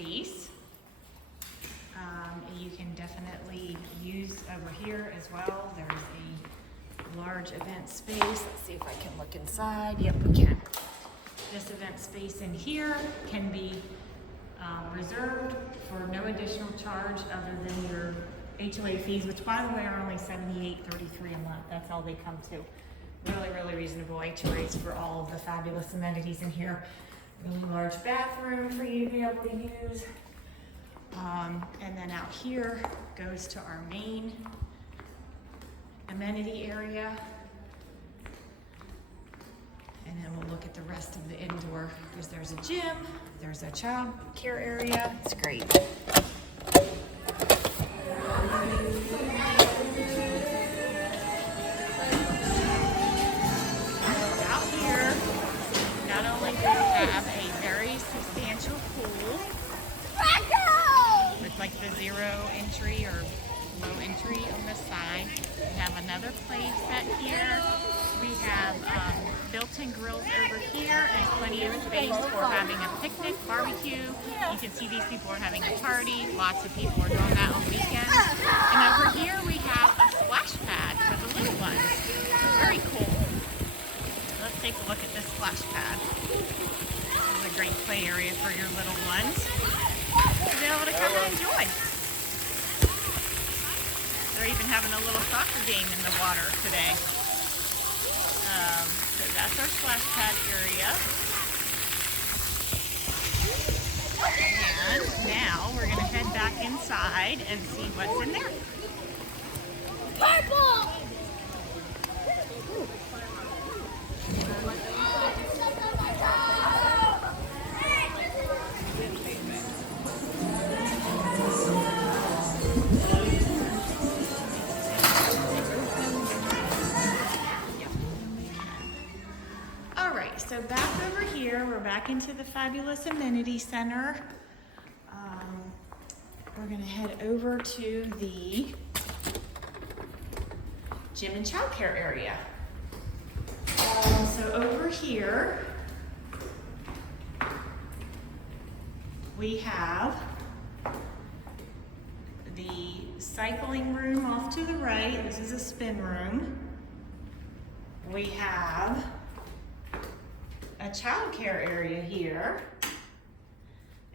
space. You can definitely use over here as well. There's a large event space. Let's see if I can look inside. Yep, we can. This event space in here can be reserved for no additional charge other than your HOA fees, which by the way are only $78.33 a month. That's all they come to. Really, really reasonable HOAs for all of the fabulous amenities in here. Really large bathroom for you to be able to use. And then out here goes to our main amenity area. And then we'll look at the rest of the indoor, because there's a gym, there's a child care area. It's great. Out here, not only do we have a very substantial pool with like the zero entry or low entry on the side, we have another play set here. We have built-in grills over here and plenty of space for having a picnic, barbecue. You can see these people are having a party. Lots of people are doing that on weekends. And over here we have a splash pad for the little ones. Very cool. Let's take a look at this splash pad. This is a great play area for your little ones to be able to come and enjoy. They're even having a little soccer game in the water today. So that's our splash pad area. And now we're going to head back inside and see what's in there. Purple! So back over here, we're back into the fabulous amenity center. We're gonna head over to the gym and child care area. So over here, we have the cycling room off to the right. This is a spin room. We have a child care area here,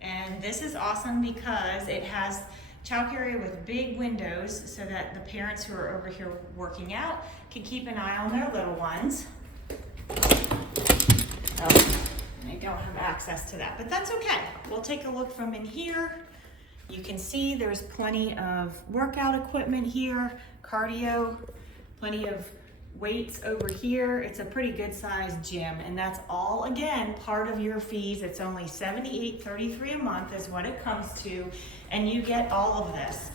and this is awesome because it has child care area with big windows so that the parents who are over here working out can keep an eye on their little ones. Oh, they don't have access to that, but that's okay. We'll take a look from in here. You can see there's plenty of workout equipment here, cardio, plenty of weights over here. It's a pretty good sized gym, and that's all again part of your fees. It's only $78.33 a month is what it comes to, and you get all of this.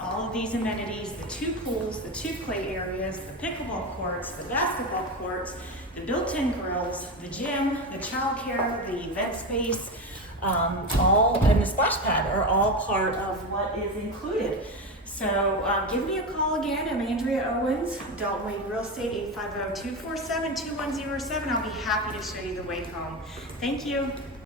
All of these amenities, the 2 pools, the 2 play areas, the pickleball courts, the basketball courts, the built-in grills, the gym, the child care, the event space, and the splash pad are all part of what is included. So give me a call again. I'm Andrea Owens, Dalton Wade Real Estate, 850-247-2107. I'll be happy to show you the way home. Thank you.